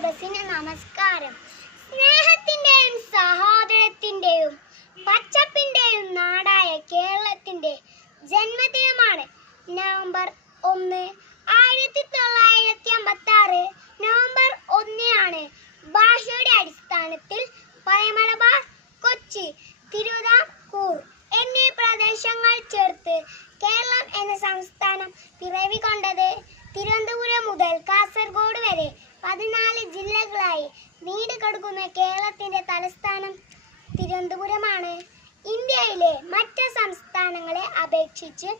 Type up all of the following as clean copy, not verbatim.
സദസ്സിന് നമസ്കാരം. സ്നേഹത്തിന്റെയും സഹോദരത്തിന്റെയും പച്ചപ്പിന്റെയും നാടായ കേരളത്തിന്റെ ജന്മദിനമാണ് നവംബർ 1. 1956 നവംബർ 1 ഭാഷയുടെ അടിസ്ഥാനത്തിൽ പഴമലബാർ, കൊച്ചി, തിരുവിതാംകൂർ എന്നീ പ്രദേശങ്ങൾ ചേർത്ത് കേരളം എന്ന സംസ്ഥാനം പിറവികൊണ്ടത്. തിരുവനന്തപുരം മുതൽ കാസർഗോഡ് വരെ 14 ജില്ലകളായി നീണ്ടുകിടക്കുന്ന കേരളത്തിന്റെ തലസ്ഥാനം തിരുവനന്തപുരമാണ്. ഇന്ത്യയിലെ മറ്റ് സംസ്ഥാനങ്ങളെ അപേക്ഷിച്ച്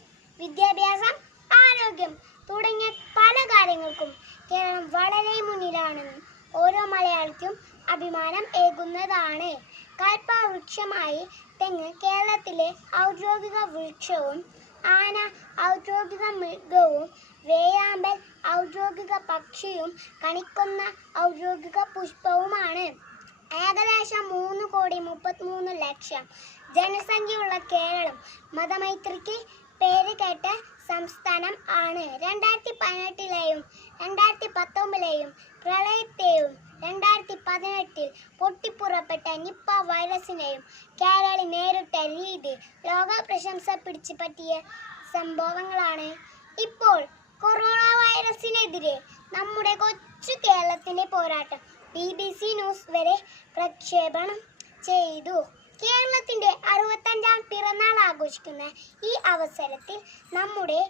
വിദ്യാഭ്യാസം, ആരോഗ്യം തുടങ്ങിയ പല കാര്യങ്ങൾക്കും കേരളം വളരെ മുന്നിലാണെന്ന് ഓരോ മലയാളിക്കും അഭിമാനം ഏകുന്നതാണ്. കൽപ്പവൃക്ഷമായി തെങ്ങ് കേരളത്തിലെ ഔദ്യോഗിക വൃക്ഷവും, ആന ഔദ്യോഗിക മൃഗവും, വേഴാമ്പൽ ഔദ്യോഗിക പക്ഷിയും, കണിക്കൊന്ന ഔദ്യോഗിക പുഷ്പവുമാണ്. ഏകദേശം 3,33,00,000 ജനസംഖ്യയുള്ള കേരളം മതമൈത്രിക്ക് പേര് കേട്ട സംസ്ഥാനം ആണ്. 2018 2019 പ്രളയത്തെയും 2018 പൊട്ടിപ്പുറപ്പെട്ട നിപ്പ വൈറസിനെയും കേരളം നേരിട്ട രീതി ലോക പ്രശംസ പിടിച്ചു പറ്റിയ സംഭവങ്ങളാണ്. ഇപ്പോൾ കൊറോണ വൈറസിനെതിരെ നമ്മുടെ കൊച്ചു കേരളത്തിന്റെ പോരാട്ടം BBC ന്യൂസ് വരെ പ്രക്ഷേപണം ചെയ്തു. കേരളത്തിന്റെ 65ാം പിറന്നാൾ ആഘോഷിക്കുന്ന ഈ അവസരത്തിൽ നമ്മുടെ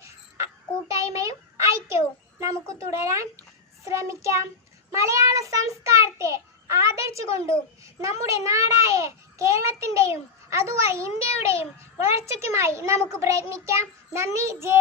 കൂട്ടായ്മയും ഐക്യവും നമുക്ക് തുടരാൻ ശ്രമിക്കാം. മലയാള സംസ്കാരത്തെ ആദരിച്ചുകൊണ്ടും നമ്മുടെ നാടായ കേരളത്തിന്റെയും അതുവഴി ഇന്ത്യയുടെയും വളർച്ചയ്ക്കുമായി നമുക്ക് പ്രയത്നിക്കാം. നന്ദി. ജയ്